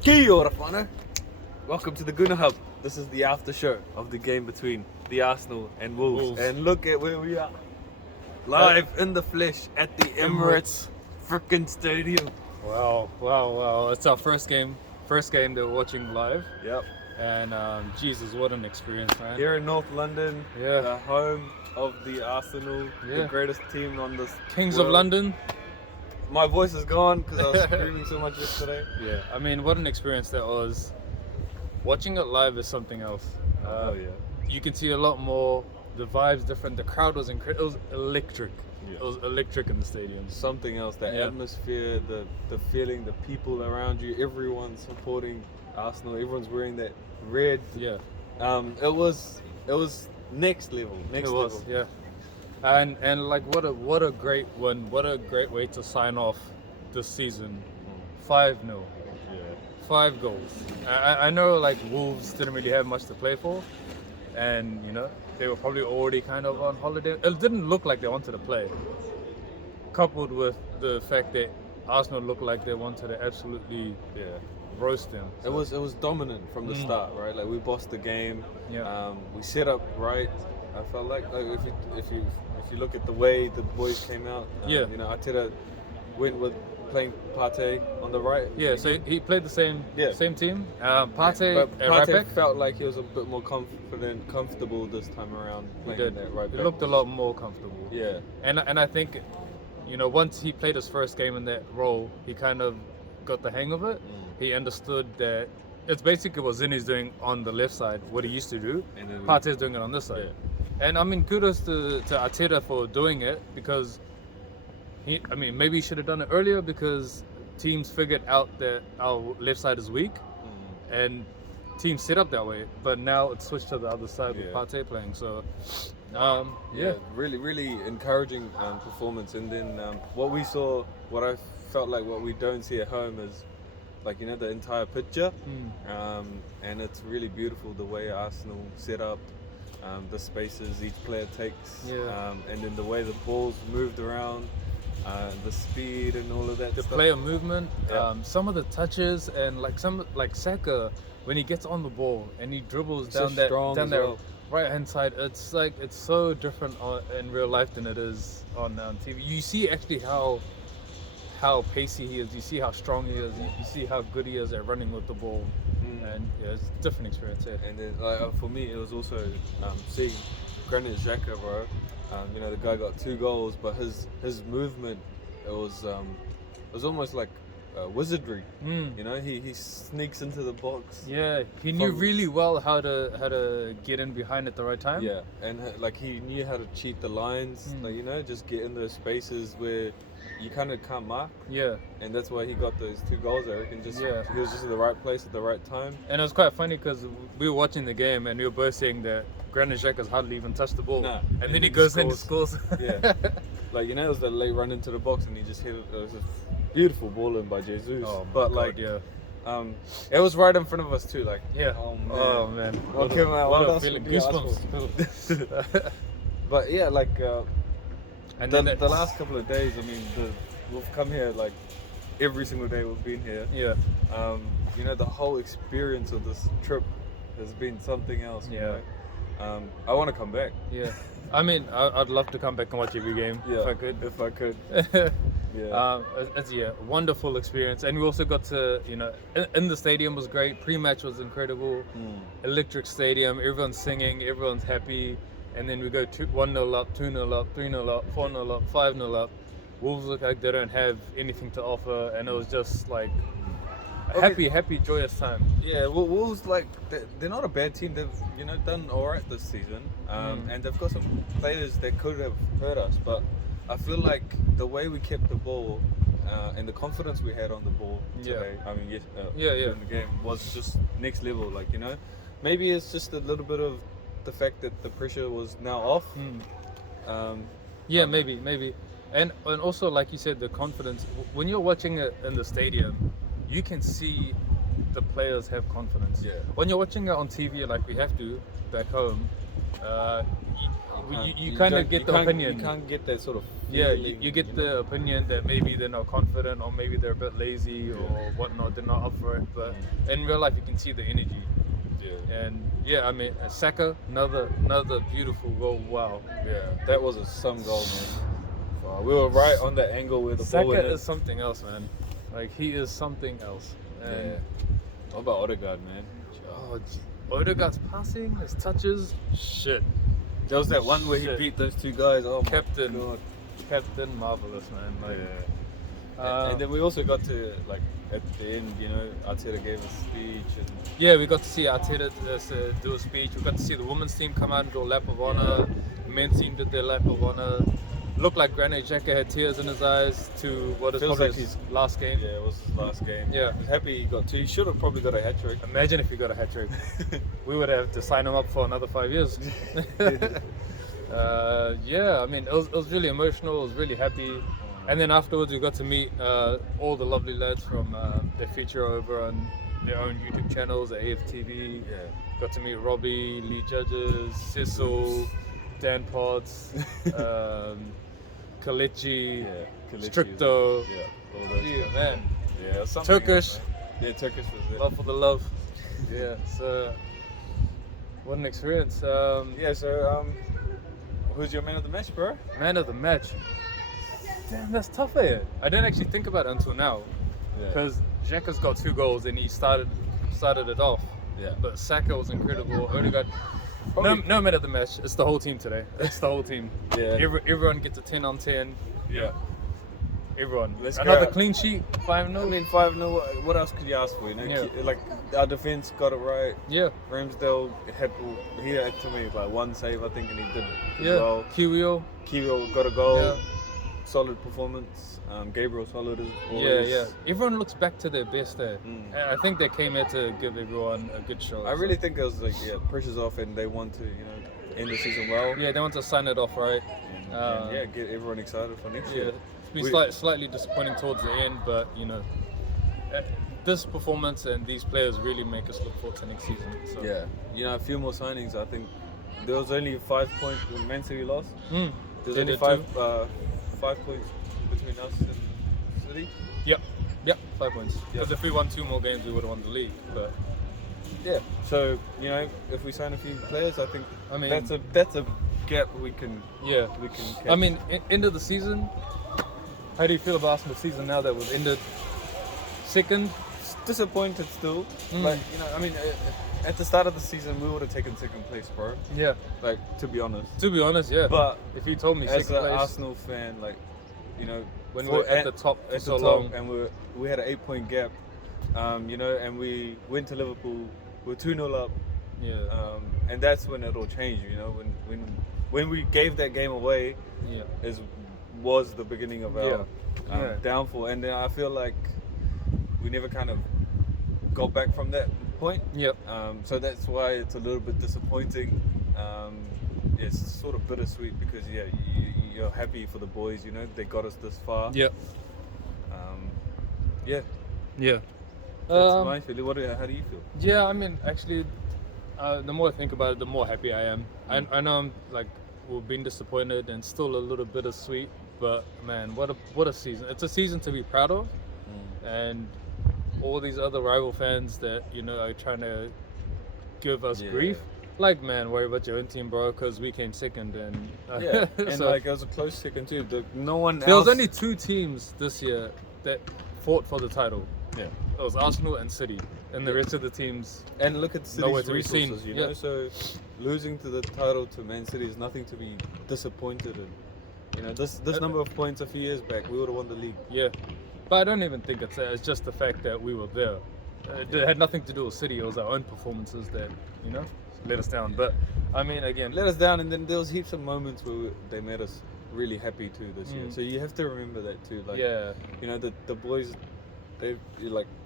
Kia ora, whānau. Welcome to the Guna Hub. This is the aftershow of the game between the Arsenal and Wolves. And look at where we are. Live in the flesh at the Emirates frickin' stadium. Wow. It's our first game that we're watching live. Yep. And Jesus, what an experience, man. Here in North London, Yeah. the home of the Arsenal, the Yeah. greatest team on this Kings world. of London. My voice is gone because I was screaming so much yesterday. Yeah, I mean, what an experience that was. Watching it live is something else. Oh yeah. You can see a lot more. The vibe's different. The crowd was incredible. It was electric. Yeah. It was electric in the stadium. Something else, the Yeah. atmosphere, the feeling, the people around you, everyone supporting Arsenal, everyone's wearing that red. Yeah. It was next level. It was, yeah. And like what a great win. What a great way to sign off this season. 5-0. Yeah. 5 goals. I know like Wolves didn't really have much to play for, and they were probably already kind of on holiday. It didn't look like they wanted to play. Coupled with the fact that Arsenal looked like they wanted to absolutely roast them. It was dominant from the start, right? Like we bossed the game. Yeah. We set up right. I felt like if you look at the way the boys came out, Arteta went with playing Partey on the right. Yeah, so he played the same team. Partey But at right Partey back. felt like he was a bit more comfortable this time around He playing did. that right He back. looked a lot more comfortable. Yeah. And I think, once he played his first game in that role, he kind of got the hang of it. He understood that it's basically what Zinni's doing on the left side, what he used to do. And then Partey's doing it on this side. And I mean, kudos to Arteta for doing it, because maybe he should have done it earlier, because teams figured out that our left side is weak, and teams set up that way. But now it's switched to the other side with Partey playing. So, really encouraging performance. And then what we saw, what I felt like what we don't see at home is the entire picture. And it's really beautiful the way Arsenal set up, the spaces each player takes, and then the way the balls moved around, the speed and all of that the stuff. player movement, some of the touches, and like Saka, when he gets on the ball and he dribbles down that right hand side, it's so different in real life than it is on TV. You see actually how pacey he is. You see how strong he is. You see how good he is at running with the ball, and it's a different experience. Yeah. And then for me, it was also seeing Granit Xhaka, bro. The guy got 2 goals, but his movement, it was almost like wizardry. He sneaks into the box. Yeah, he knew really well how to get in behind at the right time. Yeah, and he knew how to cheat the lines. Just get in those spaces where you kind of can't mark. Yeah. And that's why he got those 2 goals, I reckon. He was just in the right place at the right time. And it was quite funny because we were watching the game and we were both saying that Granit Xhaka's hardly even touched the ball. Nah, and then he goes in and scores. Yeah. It was the late run into the box and he just hit it. It was a beautiful ball in by Jesus. Oh, but God, yeah. It was right in front of us too. Oh man. What else feeling. could you ask for? Goosebumps. But yeah, and the then last couple of days, we've come here every single day we've been here. Yeah. The whole experience of this trip has been something else. Yeah. I want to come back. Yeah. I'd love to come back and watch every game if I could. If I could. Yeah. It's a wonderful experience, and we also got to in the stadium was great. Pre-match was incredible. Electric stadium, everyone's singing, everyone's happy, and then we go 1-0 up, 2-0 up, 3-0 up, 4-0 up, 5-0 up. Wolves look like they don't have anything to offer, and it was just like a happy, joyous time. Yeah, Wolves they're not a bad team. They've done all right this season, and they've got some players that could have hurt us. But I feel like the way we kept the ball and the confidence we had on the ball today, in the game was just next level. Maybe it's just a little bit of the fact that the pressure was now off. Maybe. And also, like you said, the confidence. When you're watching it in the stadium, you can see the players have confidence. Yeah. When you're watching it on TV, like we have to back home, You kind of get the opinion. You can't get that sort of Yeah, feeling, you get the opinion that maybe they're not confident or maybe they're a bit lazy or whatnot. They're not up for it. But in real life, you can see the energy. Yeah. And yeah, I mean, Saka, another beautiful goal. Wow. Yeah, that was some goal, man. We were right on the angle where the ball went in. Saka is something else, man. Like, he is something else. And What about Odegaard, man? Odegaard's passing, his touches, shit. There was that one where he beat those two guys. Oh my God. Captain marvelous, man. Like, and then we also got to, like, at the end, you know, Arteta gave a speech. And yeah, we got to see Arteta do a speech. We got to see the women's team come out and do a lap of honor. The men's team did their lap of honor. Looked like Granit Xhaka had tears in his eyes to what is probably his last game. Yeah, it was his last game. Yeah. I was happy he got two. He should have probably got a hat-trick. Imagine if he got a hat-trick. We would have to sign him up for another 5 years. Yeah, I mean, it was really emotional. I was really happy. And then afterwards, we got to meet all the lovely lads from their feature over on their own YouTube channels at AFTV. Yeah. Got to meet Robbie, Lee Judges, Sissel, Dan Potts, Kalechi, Stricto. Yeah, all those guys. Man. Yeah, something Turkish. else, man. Yeah, Turkish was it. Love for the love. Yeah, so what an experience. Who's your man of the match, bro? Man of the match. Damn, that's tough here. I didn't actually think about it until now. Because Xhaka's got 2 goals and he started it off. Yeah. But Saka was incredible. Odegaard. No man of the match. It's the whole team today. It's the whole team. Yeah. Everyone gets a 10 on 10. Yeah. Everyone. Let's Another go. clean sheet. 5-0. I mean, 5-0. What else could you ask for? You know, Yeah. like our defense got it right. Yeah. Ramsdale had to make like one save, I think, and he did Yeah. well. Kiwior got a goal. Yeah. Solid performance. Gabriel solid as always. Yeah. Everyone looks back to their best there. And I think they came here to give everyone a good show. I really think it was like, pressure's off and they want to, end the season well. Yeah, they want to sign it off right. And get everyone excited for next year. It's been slightly disappointing towards the end, but this performance and these players really make us look forward to next season. So. Yeah, a few more signings. I think there was only 5 points when Man City lost. There's They only did 5 points between us and City. Yep, 5 points. Because if we won 2 more games, we would have won the league. But so if we sign a few players, I think that's a gap we can. Yeah, we can. Catch. I mean, end of the season. How do you feel about Arsenal's season now that we've ended second? Disappointed still. Like at the start of the season, we would have taken second place, bro. Yeah. Like to be honest. Yeah. But if you told me as second an place, Arsenal fan, like when we're at the top for so long, and we had an 8-point gap, and we went to Liverpool, we're 2-0 up. Yeah. And that's when it all changed. When we gave that game away, was the beginning of our downfall, and then I feel like we never kind of got back from that point. Yep. So that's why it's a little bit disappointing. It's sort of bittersweet because you're happy for the boys. They got us this far. Yep. Yeah. That's my feeling. How do you feel? Yeah, I mean, actually, the more I think about it, the more happy I am. I know I'm like we've been disappointed and still a little bittersweet, but man, what a season! It's a season to be proud of, and all these other rival fans that are trying to give us grief. Like, man, worry about your own team, bro, because we came second, and and so, it was a close second too. No one. There was only 2 teams this year that fought for the title. Yeah. It was Arsenal and City, and the rest of the teams. And look at nowhere City's to be seen. resources, So losing to the title to Man City is nothing to be disappointed in. This number of points a few years back, we would have won the league. Yeah, but I don't even think it's just the fact that we were there. It had nothing to do with City. It was our own performances that let us down. But I mean, again, let us down, and then there was heaps of moments where they made us really happy too this year. So you have to remember that too. Like, the boys, they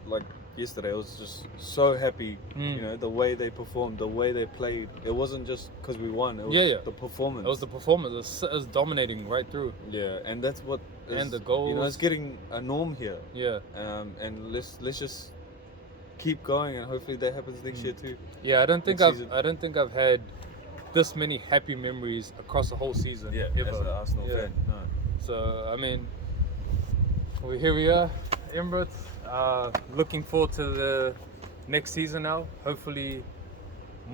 like yesterday. I was just so happy. The way they performed, the way they played. It wasn't just because we won. It was the performance. It was the performance. It was dominating right through. Yeah, and that's what. And the goals. It's getting a norm here. Yeah. And let's just keep going, and hopefully that happens next year too. Yeah, I don't think I've had this many happy memories across the whole season. Yeah, ever. as an Arsenal fan. No. So I mean, here we are, Emirates. Looking forward to the next season now. Hopefully,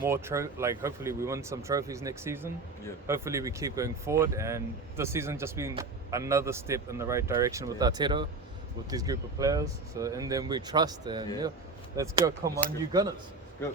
hopefully we win some trophies next season. Yeah. Hopefully we keep going forward, and this season just been another step in the right direction with Arteta, with this group of players. So in them we trust, and let's go. Come on, you Gunners. Go.